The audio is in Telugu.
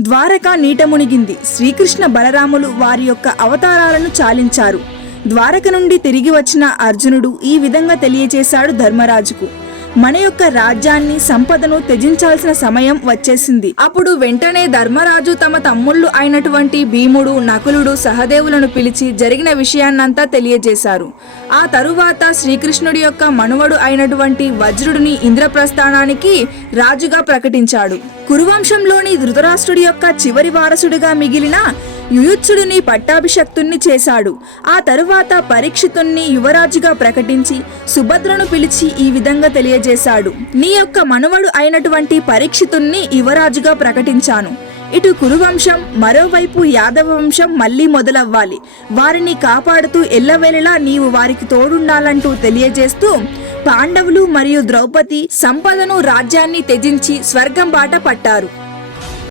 ద్వారక నీట మునిగింది. శ్రీకృష్ణ బలరాములు వారి యొక్క అవతారాలను చాలించారు. ద్వారక నుండి తిరిగి వచ్చిన అర్జునుడు ఈ విధంగా తెలియజేశాడు ధర్మరాజుకు, మన యొక్క రాజ్యాన్ని సంపదను త్యజించాల్సిన సమయం వచ్చేసింది. అప్పుడు వెంటనే ధర్మరాజు తమ తమ్ముళ్ళు అయినటువంటి భీముడు, నకులుడు, సహదేవులను పిలిచి జరిగిన విషయాన్నంతా తెలియజేశారు. ఆ తరువాత శ్రీకృష్ణుడి యొక్క మనువడు అయినటువంటి వజ్రుడిని ఇంద్రప్రస్థానానికి రాజుగా ప్రకటించాడు. కురువంశంలోని ధృతరాష్ట్రుడి యొక్క చివరి వారసుడిగా మిగిలిన యుయుత్సుడిని పట్టాభిషక్తుణ్ణి చేశాడు. ఆ తరువాత పరీక్షితుణ్ణి యువరాజుగా ప్రకటించి సుభద్రను పిలిచి ఈ విధంగా తెలియజేశాడు, నీ యొక్క మనువడు అయినటువంటి పరీక్షితుణ్ణి యువరాజుగా ప్రకటించాను. ఇటు కురువంశం, మరోవైపు యాదవ వంశం మళ్లీ మొదలవ్వాలి. వారిని కాపాడుతూ ఎల్లవేళలా నీవు వారికి తోడుండాలంటూ తెలియజేస్తూ పాండవులు మరియు ద్రౌపది సంపదను, రాజ్యాన్ని త్యజించి స్వర్గం బాట పట్టారు.